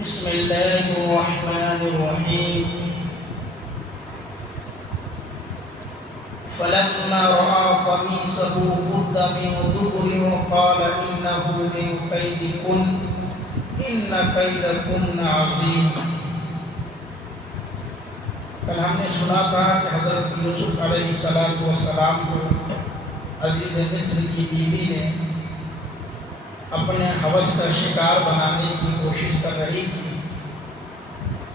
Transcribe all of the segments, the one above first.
بسم الله الرحمن الرحيم فلما رأى قميصه قد من دبر قال إنه من كيدكن إن كيدكن عظيم. کل ہم نے سنا تھا کہ حضرت یوسف علیہ السلام کو عزیز مصر کی بیوی نے اپنے ہوس کا شکار بنانے کی کوشش کر رہی تھی،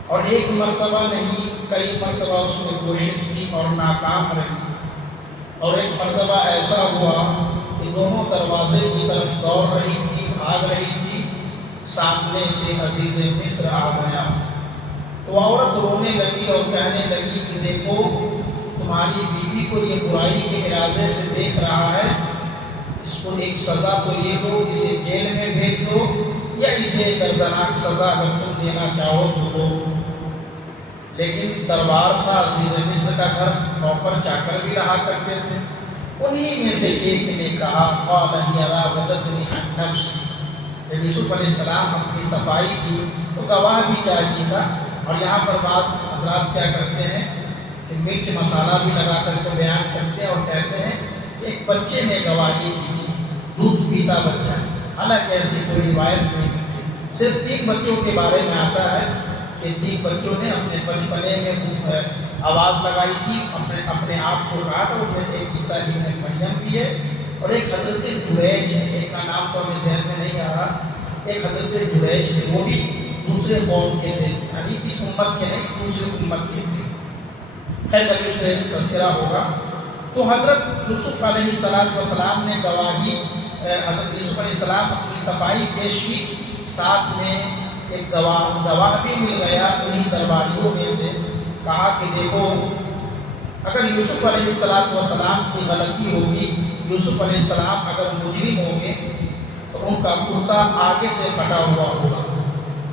اور ایک مرتبہ نہیں کئی مرتبہ اس نے کوشش کی اور ناکام رہی، اور ایک مرتبہ ایسا ہوا کہ دونوں دروازے کی طرف دوڑ رہی تھی، بھاگ رہی تھی، سامنے سے عزیز مصر آ گیا تو عورت رونے لگی اور کہنے لگی کہ دیکھو تمہاری بیوی کو یہ برائی کے ارادے سے دیکھ رہا ہے، اس کو ایک سزا تو یہ دو، اسے جیل میں بھیج دو یا اسے دردناک سزا اگر تم دینا چاہو تو دو۔ لیکن دربار تھا، عزیز مصر کا گھر، نوکر چاکر بھی رہا کرتے تھے، انہی میں سے ایک نے کہا قال هي راودتني عن نفسي۔ جب یوسف علیہ السلام اپنی صفائی کی تو گواہ بھی چاہیے تھا، اور یہاں پر بعض حضرات کیا کرتے ہیں کہ مرچ مسالہ بھی لگا کر کے بیان کرتے ہیں اور کہتے ہیں کہ ایک بچے نے گواہی کی تھی، دودھ پیتا بچہ، حالانکہ ایسی کوئی روایت نہیں ملتی، صرف 3 بچوں کے بارے میں آتا ہے کہ 3 بچوں نے اپنے بچپنے میں آواز لگائی تھی، اپنے آپ کو کہا تھا، ان میں ایک عیسیٰ ابن مریم بھی ہے اور ایک حضرت جریج ہے، ایک کا نام تو ہمیں ذہن میں نہیں آ رہا، ایک حضرت جریج تھے، وہ بھی دوسرے قوم کے تھے، یعنی اس امت کے نہیں دوسری امت کے تھے، خیر کبھی اس میں تذکرہ ہوگا۔ تو حضرت یوسف علیہ السلام نے گواہی، حضرت یوسف علیہ السلام اپنی صفائی پیش کی، ساتھ میں ایک گواہ بھی مل گیا انہی درباریوں میں سے، کہا کہ دیکھو اگر یوسف علیہ السلام کی غلطی ہوگی، یوسف علیہ السلام اگر مجرم ہوں گے تو ان کا کرتا آگے سے پھٹا ہوا ہوگا،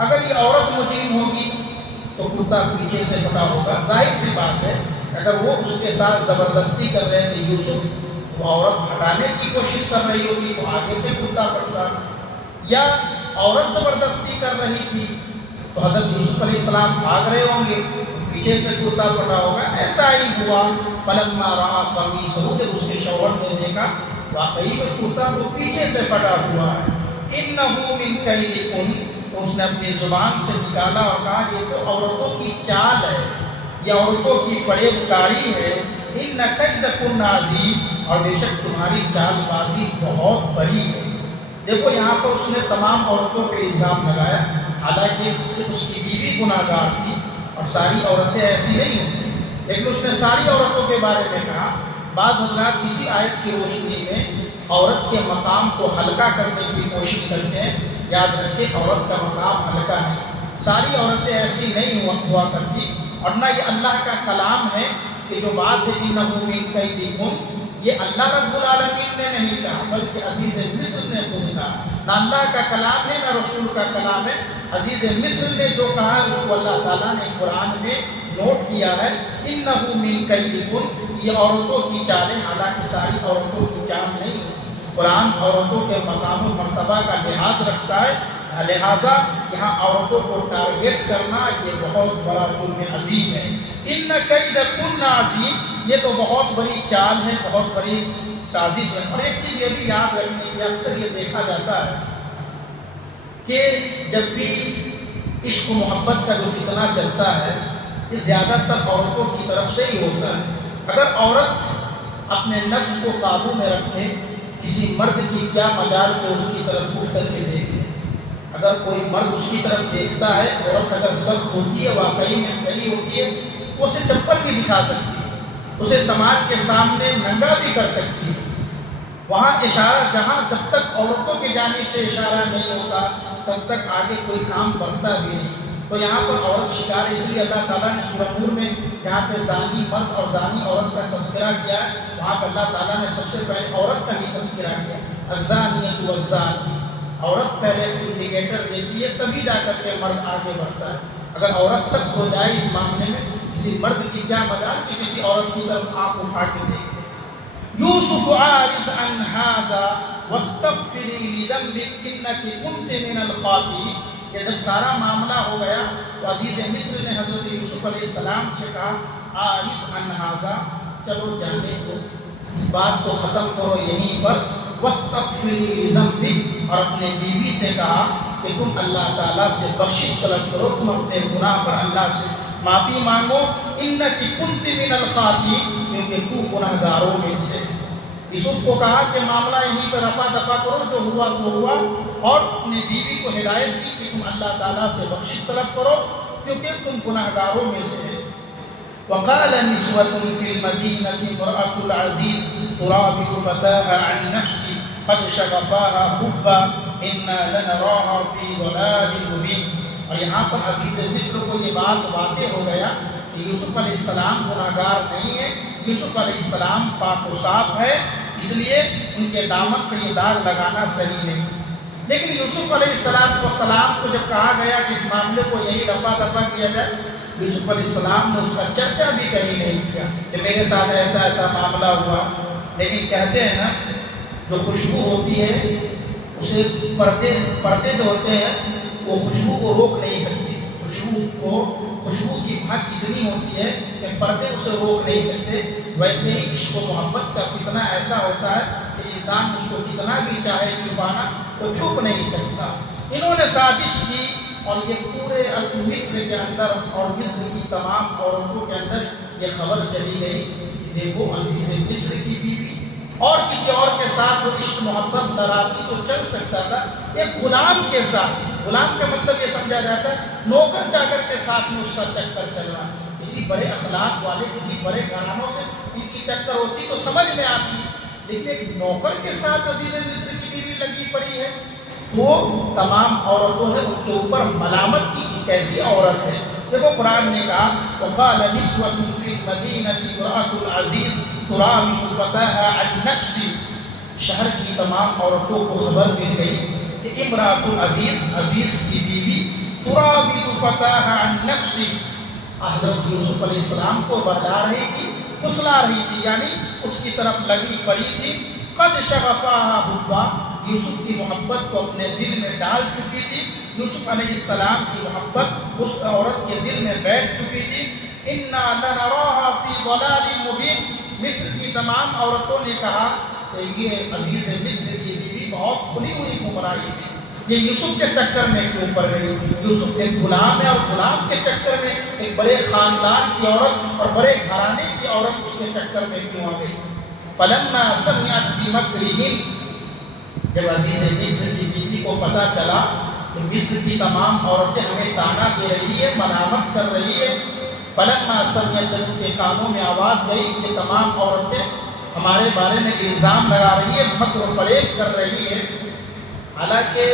اگر یہ عورت مجرم ہوگی تو کرتا پیچھے سے پھٹا ہوگا۔ ظاہر سی بات ہے اگر وہ اس کے ساتھ زبردستی کر رہے تھے یوسف، وہ عورت ہٹانے کی کوشش کر رہی ہوگی تو آگے سے کرتا پھٹتا، یا عورت زبردستی کر رہی تھی تو حضرت یوسف علیہ السلام بھاگ رہے ہوں گے تو پیچھے سے کرتا پھٹا ہوگا۔ ایسا ہی ہوا، فلما رأى قميصه، جب اس کے شوہر نے دیکھا واقعی میں کرتا تو پیچھے سے پھٹا ہوا ہے، انه من کیدکن، اس نے اپنی زبان سے نکالا اور کہا یہ تو عورتوں کی چال ہے، یہ عورتوں کی فریب کاری ہے، ان کیدکن عظیم، اور بے شک تمہاری چال بازی بہت بڑی ہے۔ دیکھو یہاں پر اس نے تمام عورتوں پہ الزام لگایا، حالانکہ صرف اس کی بیوی گناہ گار تھی اور ساری عورتیں ایسی نہیں ہوتی، لیکن اس نے ساری عورتوں کے بارے میں کہا۔ بعض حضرات اسی آیت کی روشنی میں عورت کے مقام کو ہلکا کرنے کی کوشش کرتے ہیں، یاد رکھیں عورت کا مقام ہلکا نہیں، ساری عورتیں ایسی نہیں ہوا کرتی، اور نہ یہ اللہ کا کلام ہے کہ جو بات ہے انہ من کیدکن، یہ اللہ رب العالمین نے نہیں کہا بلکہ عزیز مصر نے خود کہا، نہ اللہ کا کلام ہے نہ رسول کا کلام ہے، عزیز مصر نے جو کہا ہے اس کو اللہ تعالیٰ نے قرآن میں نوٹ کیا ہے، انہ من کیدکن، یہ عورتوں کی چالیں، حالانکہ ساری عورتوں کی چال نہیں ہوتی، قرآن عورتوں کے مقام و مرتبہ کا لحاظ رکھتا ہے، لہٰذا یہاں عورتوں کو ٹارگیٹ کرنا یہ بہت بڑا جرم عظیم ہے۔ ان کیدکن عظیم، یہ تو بہت بڑی چال ہے، بہت بڑی سازش ہے۔ اور ایک چیز یہ بھی یاد رکھنے کی اکثر یہ دیکھا جاتا ہے کہ جب بھی عشق و محبت کا جو فتنہ چلتا ہے یہ زیادہ تر عورتوں کی طرف سے ہی ہوتا ہے۔ اگر عورت اپنے نفس کو قابو میں رکھے، کسی مرد کی کیا مجال کہ اس کی طرف اٹھ کر کے دیکھے، اگر کوئی مرد اس کی طرف دیکھتا ہے، عورت اگر سخت ہوتی ہے، واقعی میں صحیح ہوتی ہے، وہ اسے چپل بھی دکھا سکتی ہے، اسے سماج کے سامنے ننگا بھی کر سکتی ہے۔ وہاں اشارہ، جہاں جب تک عورتوں کی جانب سے اشارہ نہیں ہوتا تب تک آگے کوئی کام بڑھتا بھی نہیں۔ تو یہاں پر عورت شکار، اس لیے اللہ تعالیٰ نے سورہ نور میں جہاں پہ زانی مرد اور زانی عورت کا تذکرہ کیا ہے، وہاں پہ اللہ تعالیٰ نے سب سے پہلے عورت کا ہی تذکرہ کیا، الزانیۃ والزانی، عورت پہلے انڈیکیٹر دیتی ہے تبھی جا کر کے مرد آگے بڑھتا ہے۔ اگر عورت سخت ہو جائے اس معاملے میں، کسی مرد کی کیا مجال کہ کسی عورت کی طرف آنکھ اٹھا کے دیکھ لے۔ یوسف اعرض عن هذا واستغفری لذنبک انک کنت من الخاطئین، یہ جب سارا معاملہ ہو گیا تو عزیز مصر نے حضرت یوسف علیہ السلام سے کہا آرز عن ھذا، چلو جانے دو، اس بات کو ختم کرو یہیں پر، واستغفری لذنبک، اور اپنے بیوی سے کہا کہ تم اللہ تعالیٰ سے بخشش طلب کرو، تم اپنے گناہ پر اللہ سے معافی مانگو، انکی کنت من الخاطئین، کیونکہ تو گناہ گاروں میں سے۔ یوسف کو کہا کہ معاملہ یہیں پہ رفع دفع کرو، جو ہوا سو ہوا، اور اپنی بیوی کو ہدایت کی کہ تم اللہ تعالیٰ سے بخشش طلب کرو کیونکہ تم گناہ گاروں میں سے۔ وقال نسوة في المدينة امرأة العزيز تراود فتاها عن نفسه قد شغفاها حبا إنا لنراها في ضلال مبين۔ اور یہاں پر عزیز مصر کو یہ بات واضح ہو گیا کہ یوسف علیہ السلام گناہ گار نہیں ہے، یوسف علیہ السلام پاک و صاف ہے، اس لیے ان کے دامن پہ یہ داغ لگانا صحیح نہیں۔ لیکن یوسف علیہ السلام کو جب کہا گیا کہ اس معاملے کو یہی رفع دفع کیا جائے، یوسف علیہ السلام نے اس کا چرچا بھی کہیں نہیں کیا کہ میرے ساتھ ایسا ایسا معاملہ ہوا۔ لیکن کہتے ہیں نا، جو خوشبو ہوتی ہے اسے پردے جو ہوتے ہیں وہ خوشبو کو روک نہیں سکتی، خوشبو کی مہک اتنی ہوتی ہے کہ پردے اسے روک نہیں سکتے۔ ویسے ہی عشق و محبت کا فتنہ ایسا ہوتا ہے کہ انسان اس کو کتنا بھی چاہے چھپانا تو چھپ نہیں سکتا۔ انہوں نے سازش کی اور یہ پورے مصر کے اندر اور مصر کی تمام عورتوں کے اندر یہ خبر چلی گئی کہ دیکھو عزیز مصر کی بیوی اور کسی اور کے ساتھ وہ عشق محبت لڑاتی تو چل سکتا تھا، ایک غلام کے ساتھ، غلام کا مطلب یہ سمجھا جاتا ہے نوکر چاکر کے ساتھ میں اس کا چکر چل رہا۔ کسی بڑے اخلاق والے، کسی بڑے گھرانوں سے ان کی چکر ہوتی تو سمجھ میں آتی، لیکن ایک نوکر کے ساتھ عزیز مصر کی بیوی لگی پڑی ہے، تو تمام عورتوں نے ان کے اوپر ملامت کی کہ کیسی عورت ہے۔ دیکھو قرآن نے کہا وقال نسوة في المدينة امرأة العزيز تراود فتاها عن نفسه، شہر کی تمام عورتوں کو خبر مل گئی کہ امرأة العزیز، عزیز کی بیوی، تراود فتاها عن نفسه، حضرت یوسف علیہ السلام کو بہلا رہی تھی، پھسلا رہی تھی، یعنی اس کی طرف لگی پڑی تھی۔ قد شغفاها حبا، یوسف کی محبت کو اپنے دل میں ڈال چکی تھی، یوسف علیہ السلام کی محبت اس عورت کے دل میں بیٹھ چکی تھی۔ انا لنراها فی ضلال مبین، مصر کی تمام عورتوں نے کہا کہ یہ عزیز مصر کی بیوی بہت کھلی ہوئی گمراہی میں، یہ یوسف کے چکر میں کیوں پڑ گئی؟ یوسف ایک غلام ہے اور غلام کے چکر میں ایک بڑے خاندان کی عورت اور بڑے گھرانے کی عورت اس کے چکر میں کیوں آ گئی؟ فلما سمعت بمکرہن، جب عزیز مصر کی بیوی کو پتہ چلا کہ مصر کی تمام عورتیں ہمیں تانا دے رہی ہے، ملامت کر رہی ہے، فلما سمعت، ان کے کانوں میں آواز گئی کہ یہ تمام عورتیں ہمارے بارے میں الزام لگا رہی ہے، مکر و فریب کر رہی ہے۔ حالانکہ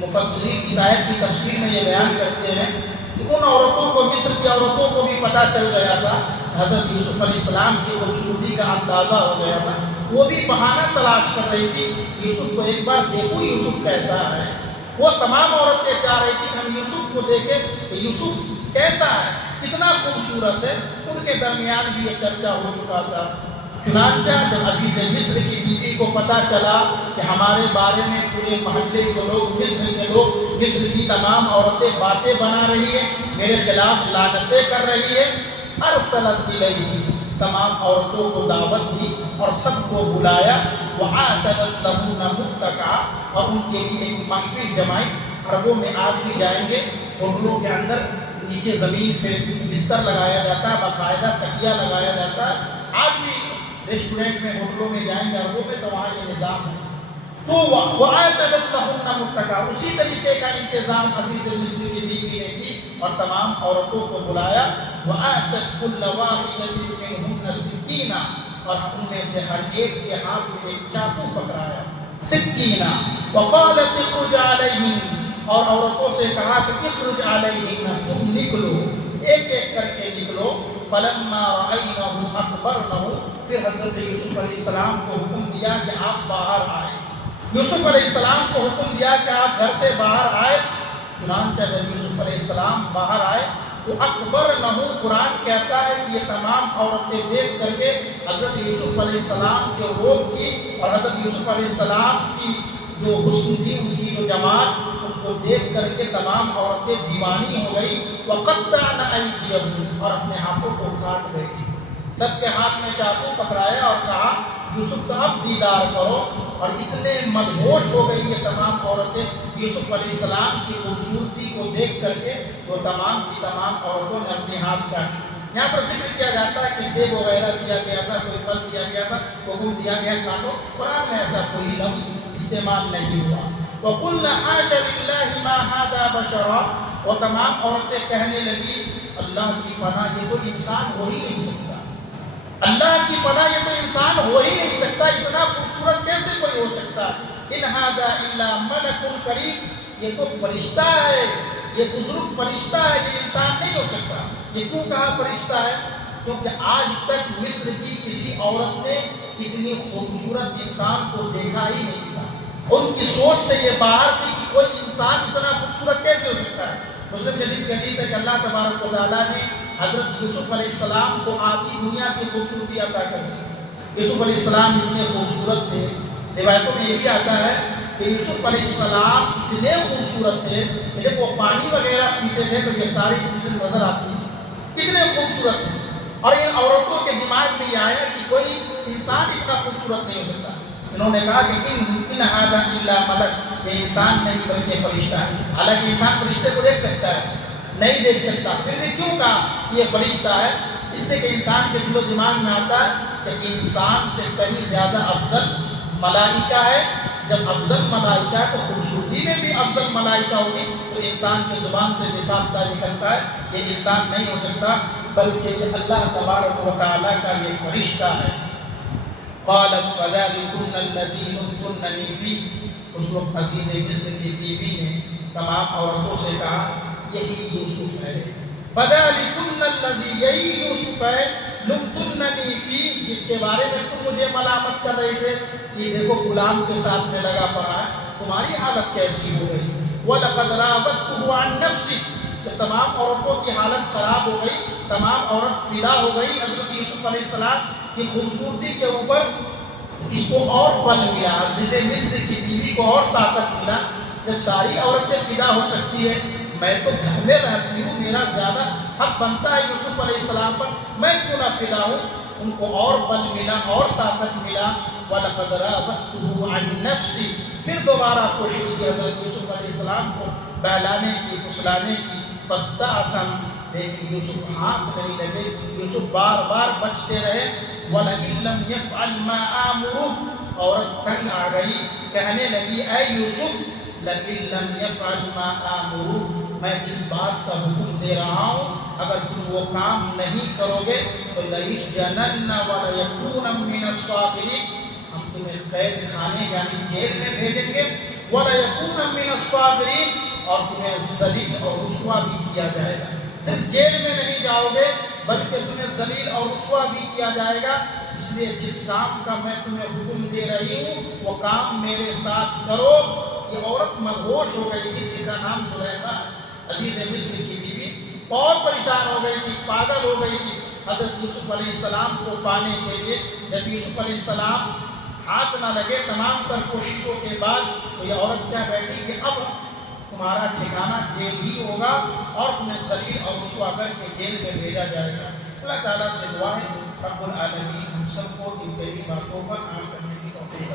مفسرین اس آیت کی تفسیر میں یہ بیان کرتے ہیں کہ ان عورتوں کو، مصر کی عورتوں کو بھی پتہ چل گیا تھا، حضرت یوسف علیہ السلام کی خوبصورتی کا اندازہ ہو گیا تھا، وہ بھی بہانہ تلاش کر رہی تھی یوسف کو ایک بار دیکھو یوسف کیسا ہے۔ وہ تمام عورتیں چاہ رہی تھی کہ ہم یوسف کو دیکھیں کہ یوسف کیسا ہے، کتنا خوبصورت ہے، ان کے درمیان بھی یہ چرچا ہو چکا تھا۔ چنانچہ جب عزیز مصر کی بیوی کو پتہ چلا کہ ہمارے بارے میں پورے محلے کے لوگ، مصر کی تمام عورتیں باتیں بنا رہی ہیں، میرے خلاف لعنتیں کر رہی ہے، ارسلت الیہ، تمام عورتوں کو دعوت دی اور سب کو بلایا، وَعَاتَدَتْ لَهُنَّ مُتَّكَأً، اور ان کے لیے ایک محفل جمائی۔ عربوں میں آج بھی جائیں گے ہوٹلوں کے اندر نیچے زمین پہ بستر لگایا جاتا ہے، باقاعدہ تکیہ لگایا جاتا ہے، آج بھی ریسٹورنٹ میں، ہوٹلوں میں جائیں گے عربوں میں تو وہاں یہ نظام ہے۔ تو وَعَاتَدَتْ لَهُنَّ مُتَّكَأً، اسی طریقے کا انتظام عزیز مصر کی بیوی نے کی اور تمام عورتوں کو بلایا، وَآتَتْ كُلَّ وَاحِدَةٍ مِّنْهُنَّ سِكِّينًا، اور ان میں سے ہر ایک کے ہاتھ میں ایک چاقو پکڑایا، سکینہ، وَقَالَتِ اخْرُجْ عَلَيْهِنَّ، اور عورتوں سے کہا کہ اخرج علیہن، تم نکلو، ایک ایک کر کے نکلو۔ فلما رأینہ اکبرنہ، پھر حضرت یوسف علیہ السلام کو حکم دیا کہ آپ باہر آئے، یوسف علیہ السلام کو حکم دیا کہ آپ گھر سے باہر آئے۔ چنانچہ جب یوسف علیہ السلام باہر آئے تو اکبرنہ، قرآن کہتا ہے کہ یہ تمام عورتیں دیکھ کر کے حضرت یوسف علیہ السلام کے روب کی اور حضرت یوسف علیہ السلام کی جو حسن تھی، ان کی جو جمال، ان کو دیکھ کر کے یہ تمام عورتیں دیوانی ہو گئی، وَقَطَّعْنَ أَيْدِيَهُنَّ، اور اپنے ہاتھوں کو کاٹ بیٹھی۔ سب کے ہاتھ میں چاقو پکڑایا اور کہا یوسف کا اب دیدار کرو، اور اتنے مدہوش ہو گئی یہ تمام عورتیں یوسف علیہ السلام کی خوبصورتی کو دیکھ کر کے، وہ تمام کی تمام عورتوں نے اپنے ہاتھ کاٹے۔ یہاں پر ذکر کیا جاتا ہے کہ سیب وغیرہ دیا گیا تھا، کوئی پھل دیا گیا تھا، حکم دیا گیا کاٹو، قرآن میں ایسا کوئی لفظ استعمال نہیں ہوا۔ وَقُلْنَا حَاشَ لِلَّهِ مَا هَذَا بَشَرًا، وہ تمام عورتیں کہنے لگی اللہ کی پناہ یہ تو انسان ہو ہی نہیں سکتا، اللہ کی پناہ یہ تو انسان ہو ہی نہیں سکتا، اتنا خوبصورت کیسے کوئی ہو سکتا ہے؟ إِنْ هَذَا إِلَّا مَلَكٌ كَرِيمٌ، یہ تو فرشتہ ہے، یہ بزرگ فرشتہ ہے، یہ انسان نہیں ہو سکتا۔ یہ کیوں کہا فرشتہ ہے؟ کیونکہ آج تک مصر کی کسی عورت نے اتنی خوبصورت انسان کو دیکھا ہی نہیں تھا۔ ان کی سوچ سے یہ باہر تھی کہ کوئی انسان اتنا خوبصورت کیسے ہو سکتا ہے۔ مسلم شریف کی حدیث ہے کہ اللہ تبارک و تعالیٰ نے حضرت یوسف علیہ السلام کو آدھی دنیا کی خوبصورتی عطا کر دی۔ یوسف علیہ السلام اتنے خوبصورت تھے، روایتوں میں یہ بھی آتا ہے کہ یوسف علیہ السلام اتنے خوبصورت تھے کہ جب وہ پانی وغیرہ پیتے تھے تو یہ ساری چیزیں نظر آتی تھی، اتنے خوبصورت تھے۔ اور ان عورتوں کے دماغ میں یہ آیا کہ کوئی انسان اتنا خوبصورت نہیں ہو سکتا۔ انہوں نے کہا کہ إِنْ هَذَا إِلَّا مَلَكٌ، یہ انسان نہیں بلکہ فرشتہ ہے۔ حالانکہ انسان فرشتے کو دیکھ سکتا ہے، نہیں دیکھ سکتا، پھر بھی کیوں کہا یہ فرشتہ ہے؟ اس لیے کہ انسان کے دل و دماغ میں آتا ہے کہ انسان سے کہیں زیادہ افضل ملائکہ ہے۔ جب افضل ملائکہ ہے تو خوبصورتی میں بھی افضل ملائکہ ہوگی، تو انسان کی زبان سے بھی صاف نکلتا ہے کہ انسان نہیں ہو سکتا بلکہ یہ اللہ تبارک و تعالیٰ کا یہ فرشتہ ہے۔ قالت فذلكن الذي لمتنني فيه، اس وقت عزیز مصر کی بیوی نے تمام عورتوں سے کہا یہی یوسف ہے۔ فذلكن الذي، یہی یوسف ہے، لمتنني فيه، جس کے بارے میں تم مجھے ملامت کر رہے تھے کہ دیکھو غلام کے ساتھ میں لگا پڑا ہے، تمہاری حالت کیسی ہو گئی۔ وَلَقَدْ رَاوَدتُّهُ عَن نَفْسِهِ، کہ تمام عورتوں کی حالت خراب ہو گئی، تمام عورت فدا ہو گئی حضرت یوسف علیہ السلام کی خوبصورتی کے اوپر۔ اس کو اور بل ملا، عزیز مصر کی بیوی کو اور طاقت ملا۔ جب ساری عورتیں فدا ہو سکتی ہے، میں تو گھر میں رہتی ہوں، میرا زیادہ حق بنتا ہے یوسف علیہ السلام پر، میں کیوں نہ فدا ہوں؟ ان کو اور بل ملا، اور طاقت ملا۔ وَلَقَدْ رَاوَدتُّهُ عَن نَفْسِهِ، پھر دوبارہ کوشش کی حضرت یوسف علیہ السلام کو بہلانے کی، پھسلانے کی۔ فَاسْتَعْصَمَ، لیکن یوسف ہاتھ نہیں لگے، یوسف بار بار بچتے رہے۔ وَلَئِن لَّمْ يَفْعَلْ مَا آمُرُهُ، عورت تنگ آ گئی، کہنے لگی اے یوسف لَئِن لَّمْ يَفْعَلْ مَا آمُرُهُ، میں جس بات کا حکم دے رہا ہوں اگر تم وہ کام نہیں کرو گے تو لَيُسْجَنَنَّ وَلَيَكُونَ مِنَ الصَّاغِرِينَ، ہم تمہیں قید خانے یعنی جیل میں بھیجیں گے۔ وَلَيَكُونَ مِنَ الصَّاغِرِينَ، اور تمہیں ذلیل اور رسوا بھی کیا جائے گا۔ صرف جیل میں نہیں جاؤ گے بلکہ تمہیں ذلیل اور رسوا بھی کیا جائے گا۔ اس لیے جس کام کا میں تمہیں حکم دے رہی ہوں وہ کام میرے ساتھ کرو۔ یہ عورت مدہوش ہو گئی تھی جس کا نام زلیخا ہے، عزیز مصر کی بیوی، بہت پریشان ہو گئی تھی، پاگل ہو گئی تھی حضرت یوسف علیہ السلام کو پانے کے لیے۔ جب یوسف علیہ السلام ہاتھ نہ لگے تمام تر کوششوں کے بعد، تو یہ عورت کیا بیٹھی کہ اب تمہارا ٹھکانہ جیل ہی ہوگا اور تمہیں ذلیل اور رسوا کر کے جیل میں بھیجا جائے گا۔ اللہ تعالیٰ سے دعا ہے رب العالمین ہم سب کو ان کئی باتوں پر عمل